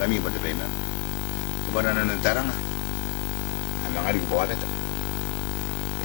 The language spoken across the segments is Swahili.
kami ba tayo na? Sabara na ng tarang ang mga rin po agad.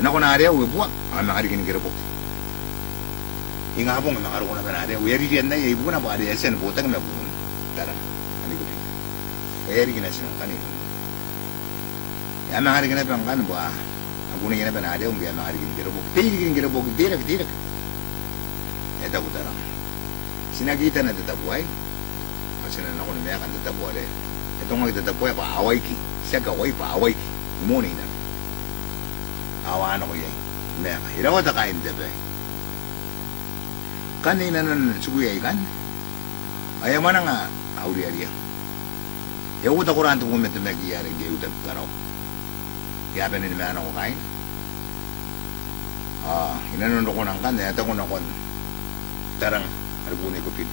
Yan ako na area, buwak, ang mga rin kinigirapok. Inga po ng mga rin ko na area, uyari yan na, ibu na po area sen, butang na po tarang. Ano ko din. Kaya rin kinasin ang kanito. Yan mga rin kinapang kanon po ang punang kinapang area, ang mga rin kinigirapok. Kinigirapok, tirak. Ito ko tarang. Sinagita na tatabuhay. Kasi na ako na mayakan tatabuhay. Ito nga tatabuhay, paaway ki. Siya kaway, paaway ki. Umuni na. Awaan ako yan. Mayaka. Hiraw at akain tabi. Kanina nun suguyay kan. Ayaman na nga, auri-ariya. Yaw utak ko ranto kung may tumagiyari, yaw utak karaw. Kaya pa ninimayan ako kain. Inanon ko ng kan, ito ko na kon. Tarang. Arbunay ko pin.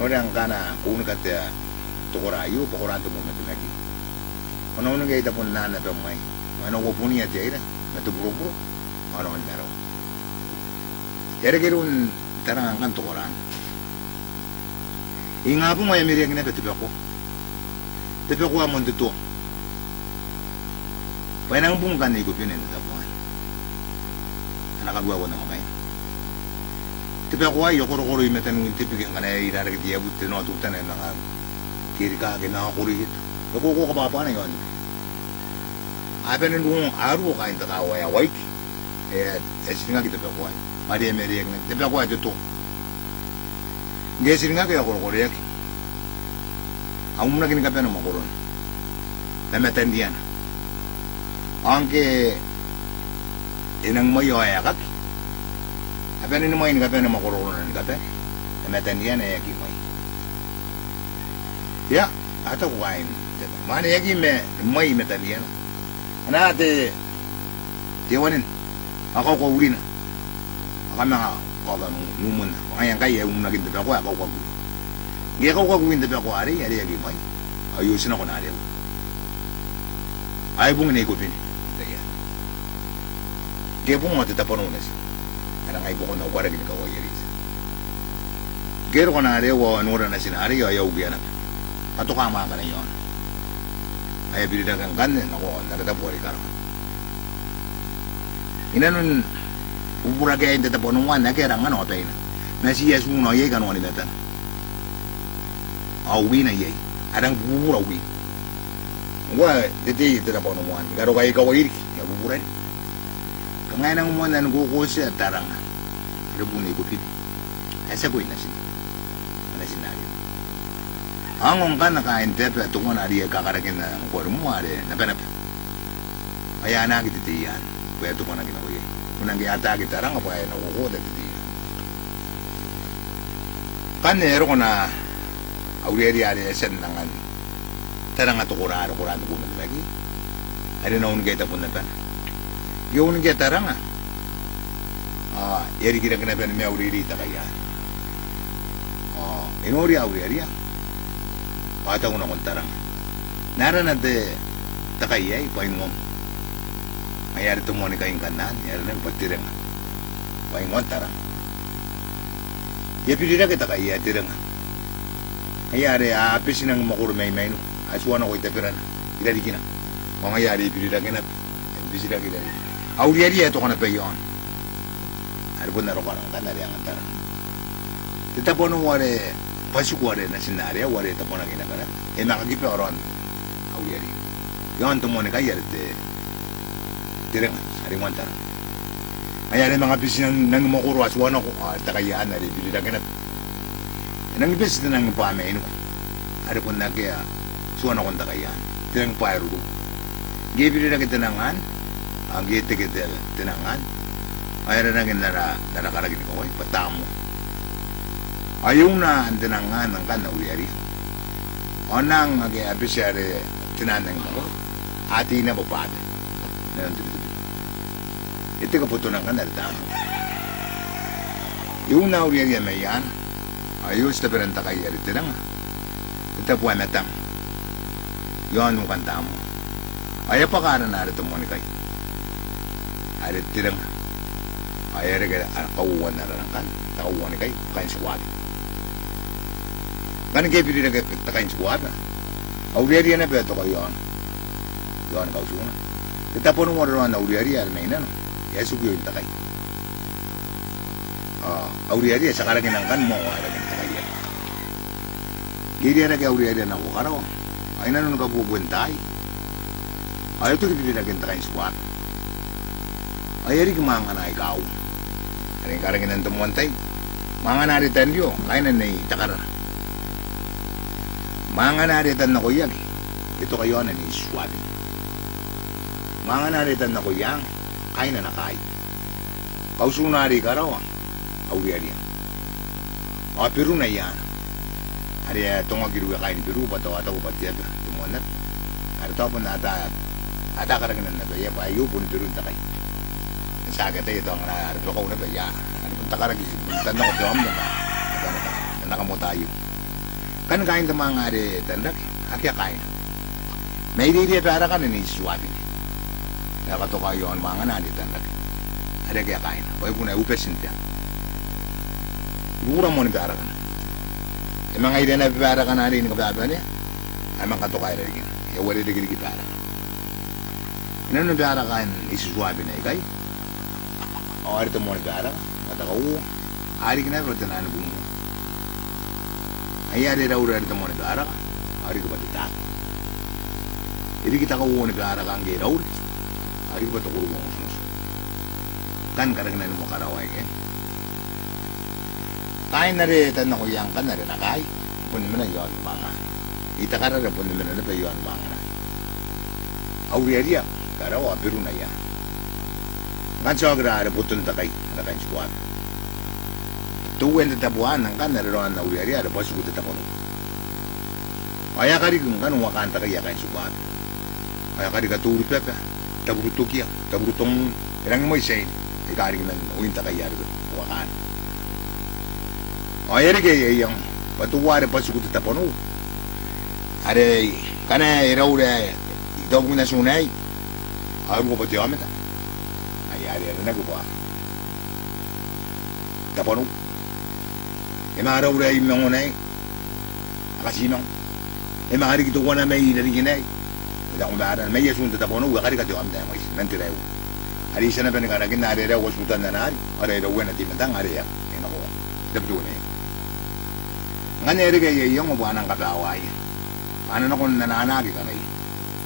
Orang kana kung nakata tukorayo pakoranto mo matumagi. Ano nang gayta pun na to may. Ano ko pun niya tira na tuburo. Ano man meron. Kaya ganoon tarang ang tukoran. Inga po may miriang na beto ko. Beto ko amon dito. Painang pung kanay ko pinin na tapuan. Nakagawa ko na kamay. Tapi ako ay kuro yung metanong tipik ang kanay ilaragit iyabot tino at utan ay mga kirikake na kakurihit. Nakuko ka pa na yun. Apa na nung araw kain takaway away. Siya nga kita pa ay. Mari ameriyag na. Tapi ako ay dito. Ngayon siya nga kaya kuro yak. Ang muna kinikape ng makuron. Na metandiyan. Angke inang mayo ay akak. Apa ni mo kape na makurunan kape? Na metandiyan ay yakimay. Ya, ato ko kain. Mana yaki may metandiyan. Ana ate tiwanin. Ako ko uli na. Ako mga kaban numun. Ngayon kaya yung naging tabi ako, ako ko. Ngayon ako gawin tabi ako ari yakimay. Ayusin ako na ari. Ay bung na ikupin. Kaya bung matatapunan na siya. Karang ay buko na wala gini kaway yaris. Gero ko na rewa anura na sinari ayaw biyanap. Patukama ka na yon. Ay bilidan kang kanin ako nakatapuari karo. Inanon ubura kaya hindi tapunuan na kaya rangan ako tayo na. Nasiya suno yay kanuan ni metan. Awi na yay. Adang bubura awi. Wa diti tapunuan. Garo kaya kaway yaris. Bubura ni. Ngayon ang mga nanukuko siya, tarang na. Rabunay ko piti. Asa ko inasin. Inasin na rin. Ang ka naka-interpre at kung nari kakarakin na ang kuwaro mo, napanap. Kaya na kititiyan. Kaya ito ko na ginawa yan. Kung nang giatagi tarang, kaya nakukuha na kititiyan. Kanero ko na auri-ari-ari esan nangan. Tarang at kuraro ko lagi. Ari na unang gaita po na tan. Yung nang tarang yari kira kena pen me auri ta kaya. Inori auri aria. Pata una kon tarang. Nara na de takayay paingom. Ayari to mo ni kain kanan, yari nang patirang. Paingom tarang. Ya pilira kita kaya tirang. Ayari apisin ang makurmay may no. Aswan ako itapiran. Ila dikina. Kung ayari pilira kena bisira kita. Auri-aria ito ko na payon. Arbon na rin parang kanari ang antara. Tita po nung wari, pasok wari na sinarya, wari ito po na ginagalat. Nakagipi oron. Auri-ari. Yon ito mo na kaya rin tirang, haring wantara. Kaya rin mga pisin nang makuro, aswan ako, takayaan na rin, bilidagan at. Nang ipis na nang pamain ko. Ari po na kaya, suwan akong takayaan. Tirang payro ko. Gaya kita nangan, ang gete kita tinangan ay ranagin na nakaragin ko ay patamo ayaw na ang tinangan ng kanawiyari onang ag-abisyari tinanang mo ati na bupate na ito ka puto ng kanaldamo yung nawiyari may yan ayos na peranta kayari tinanga ito po ay metang yun ang kantamo ayaw pa ka na narito mo ni kayo ada tirang ayah ada kauwan na rin kan kauwan ni kay kain squad Kan ke piri ke takain squad na. Auriari na beto ko yon. Yon ka usuna. Kita pun mo ron auriari al maina no. Yesu ko yung takay. Auriari sa karakin kan mo ala kan takay. Kiri na ke auriari na ko karaw. Ay na no ka bubuntay. Ayaw to piri na takain squad. Ayari kumanga na ikaw. Ay karakin ng tumuantay. Mga naritan diyo, kaya na itakara. Mga naritan na ko yan eh. Ito kayo na ni-swabi. Mga naritan na ko yan, kaya na nakay. Kausunari ka raw, awiyari yan. O, Peru na yan. Ari, itong agiruga kain Peru, bato-ataw patiyag, tumunat. Ari, ito po na ata karaganan na ito, pa ayaw po ni Peru na takay. Nasagat ito ang narito ko na ito, yan. Takaragi, tanda ko doon na nakamo tayo. Kan kain ta mga ari tandak, akya kain. May dili para kan ni suwati. Nakato kayo ang mga nani tandak. Ari kaya kain. Pag kuna upesinta. Gura mo ni para kan. E mga ide na para kan ari ni kababa niya. Ay mga kato kayo rin. E wala digil ki para. Ino na para kan isuwabi na ikay. O ari to mo ni para. Kau hari kena berjalan bunga. Ayah ada orang ada teman negara, hari ke Butaritari. Jadi kita kau negara kan dia orang, hari ke Butaritari bunga. Kan kadang kadang mau karawai kan. Kain nari tanah ko yang kan nari nakai, pun mana jual bangan. Kita karena pun mana ada jual bangan. Auri dia karawa Peru na ya. Kan sogra ada putun takai, ada kan squad. Tuwen de tabuan ng kan naroon na uri ada pas udah tapono. Aya kari kan wakan takai kan squad. Aya kari ka turu pepe, taburutukia, taburutong ilang mo isay, ikari kan uin takai ada wakan. Aya ri yang patuwa ada pas udah tapono. Ada kana iraure ito na sunay. Ako ko pati amita. Ayari na ko ba. Tapono. Emara ura i mengonai. Akasino. Emara kita wana mai dari kinai. Ida ko baran mai yasun tapono wa kari ka to amda mai nantireu. Ari sana ben kana kinna are rewa sultan na nari. Are rewa na timantang are ya. Eno ko. Dabdo ne. Ngane ere kay yung mo banang kataway. Ano na kun nananagi kanay.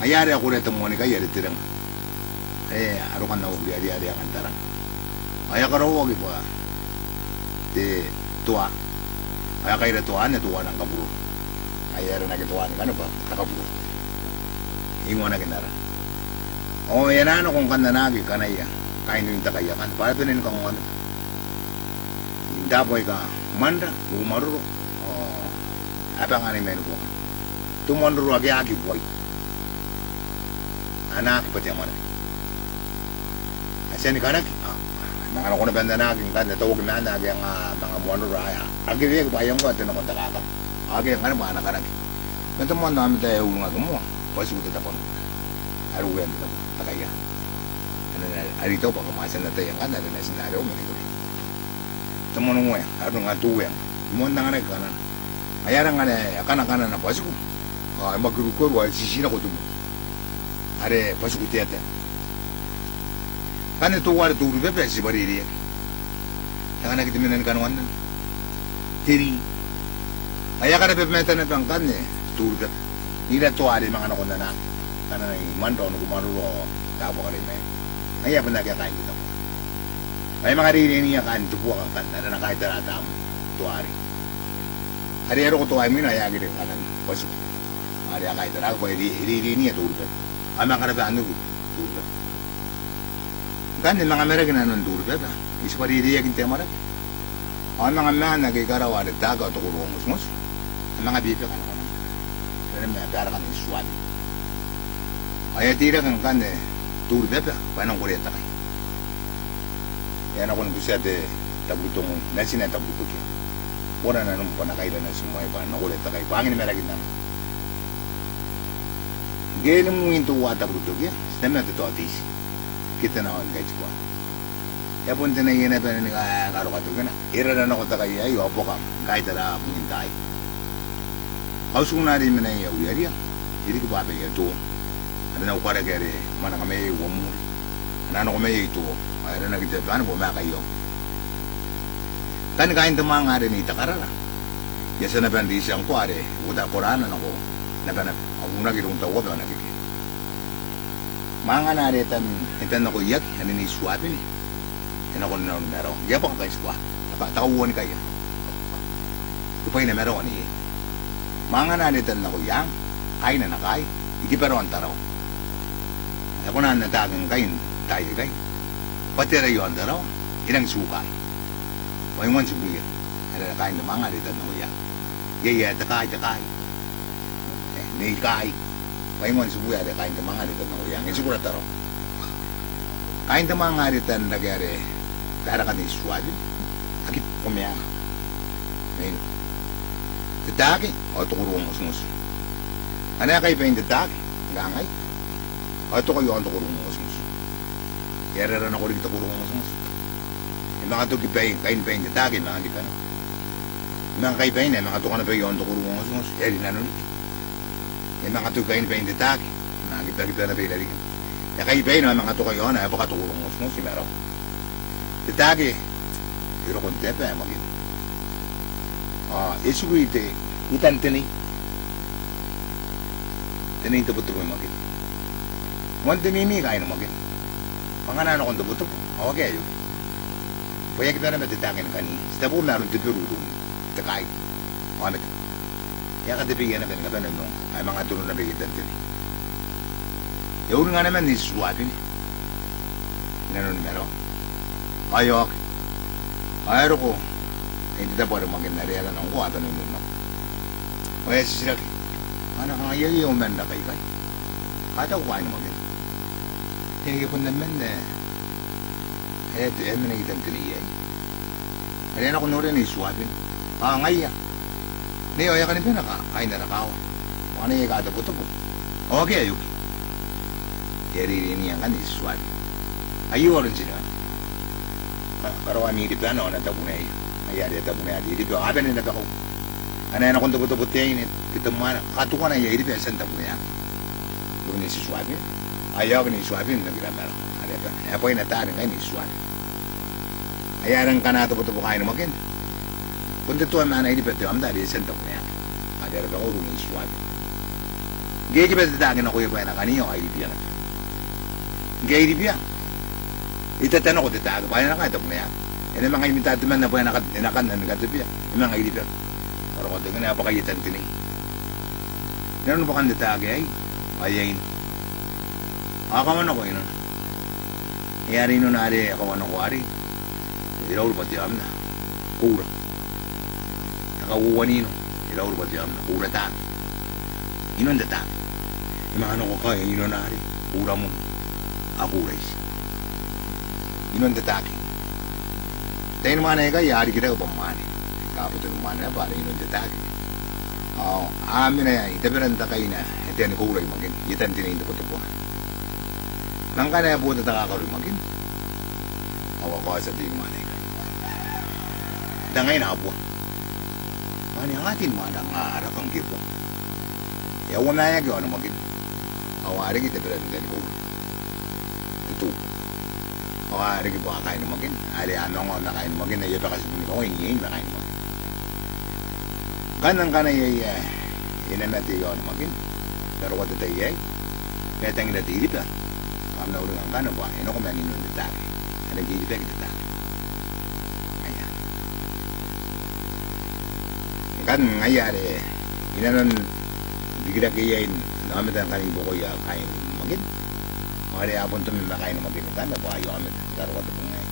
Ayari ako reto mo ni kay ari tirang. Aro kan na uri ari ang tarang. Aya karo wagi pa. Tua. Aya kay retuan na tuwa ng kaburo. Aya rin nagituan ka ba? Nakaburo. Ingo na kinara. O yan ano kung kandanagi ka na iya. Kain yung takayakan. Para pinin kang ano. Dapoy ka. Manda. Bumaruro. Apa nga ni menu po. Tumanduro agi boy. Anak pati amana. Asya ni Karaki. Mga ako na banda naging kan tawag na naging mga muano raya. Agi rin ko bayang ko at nakonta ka. Agi ang mga anak Karaki. Ganto mo namin tayo nga gumo. Pasugot ta pon. Aruwen ta takaya. Ano na arito pa kumasan na tayo kan na senaryo mo ni. Tamo no mo ya. Ano nga tuwen. Mo na nga kana. Ayarang nga akana-kana na pasuko. Magruko wa sisina ko tumo. Are pasugot yata. Kan itu war turu bebe si bari dia. Tangan kita minan kanuan. Tiri. Aya kana bebe meta na bang kan turu bebe. Ila to ari mga anak ko na. Kana mando no kumano ro tabo ka rin may. Aya pa nagkakain kita po. Ay mga rin niya kan tupo ang kan na nakahit na tam tuari. Hari-hari ko to ay mo na aya gid kanan. Pasu. Ari kahit na ako iri niya turu bebe. Ama kana ba anu turu bebe. Kan mga Amerikan na nanduro beba. Ispaririya kinti amara. Ang mga mana kay karawa at daga at kurungos. Ang mga bibi ka na. Pero may pera ka ng suwad. Ay tira kang kan turo beba. Panang kuryenta kay. Yan ako nagusya de tabutong nasin na tabutong kaya. Wala na nung panakailan na sumay pa na kuryenta kay. Pangin may lagin na. Gaya mo yung tuwa tabutong kaya. Sinabi natin ito atis. Kita na on guys ko. Ya punta na yun na pa ni karo ka tugan. Ira na ako takay ay opo ka kahit na pungintay. ausuna rin na iya uyari jadi ko babe ya to ada na ukara kere mana kame wamu ano ko may ito ay na nagite ano po makayo kan kain temang ada ni takarala ya sana ban di siang ko are uda korana nako na ban ako na girong tawo ba na kiki mga na retan itan ako yak ano ni suwabi ni ano ko na mero ya pa kay swa takawon kayo upay na mero ni mga na retan ako yang kain na nakay ikipero ang taraw ako na natagang kain tayo kain pati rayo ang taraw ilang sukay waingon sibuya ada kain na mga retan ako yang yaya takay ni kai waingon sibuya ada kain na mga retan ako yang siguro taraw kain na mga retan nagare dara ka ni suwabi akit kumya ngayon tataki o tukurong musmus ano kay pa yung tataki gangay o ito kayo ang tukurong musmus kaya rin ako rin tukurong musmus yung mga ito kain pa yung tataki mga di ka na yung mga kay pa yun mga ito ka na pa yung tukurong musmus kaya rin ano yung mga ito kain pa yung tataki mga kita na pa yung larigan kaya kay pa yun mga ito kayo na apaka tukurong musmus si meron tataki pero kung tepe magin isuite itan tini tabuto ko magin wan tinini kain magin pangalan ko tabuto ko okay ayo pwede kita na matitakin kani sa po meron tipiruro takay mamit kaya katipigyan na ka na nung ay mga tulong na bigitan tini yun nga naman isuwapin nanon meron ayok ayro ko hindi na po rin maginariyalan ng kuha ito nung nung kaya sila ano kang ayayi yung men na kay kata ko kain magin tinigipon naman eto na itan tiniyay kaya na ko nuri ni suwapin ngaya niyo ya ka ni pinaka kain na nakaw kung ano yung kata po ito po okay ayok kaya rin niya ka ni suwapin ayaw rin sila karoan ni dipano na tabunay ayari tabunay di dito apa ni nagako ana na kon tubuto ini kita mana katukan ay iri pesa tabunay ko ni si suwabi ayaw ni suwabi na ginamero ada pa apa ina tare ngai ni suwabi ayaran kana tubuto kain magin kun dito na iri pesa amda di sen tabunay ada ra ko ni suwabi gege pesa dagin ako yung na kaniyo ay di pian gege di pian itatanong ko dito bayan na kayo tabunay ini mga imitado man na po yan nakan na nagatipi yung mga ilipir pero kung tingin na napakayitan tini meron ba kang detagi ay ayayin akaman ako yun iyari nun nari akaman ako ari ilaw pati am na kura nakawuwa nino ilaw pati am na kura ta inon data yung mga ano ko kaya inon nari kura mo akurais inon detagi tayo naman ay kaya ari kita upamani kapag ito naman na para yun ang detake amin na yan itabiran takay na ito yan kulay magin itan tinayin po po nang ka na yan po na takakaroy magin awa ko sa tingin man ay kaya dangay na po mani ang atin man ang harap ang kipo yawan na yan gawa na magin awari kita biran din kulay ito hari ko pa kain magin ali ano nga na kain magin na iya pa kasi ko ingin na kain magin kanang kana iya inanati yon magin pero wala tayo petang na dilip la am na ulang kana ba ino ko man inon dita ana dilip ka dita ayan kan ngayari inanon bigla kayain namin tan kanin buko ya kain magin hari apon to may makain na magkikitan na po ayaw kami laro ko ito po ngayon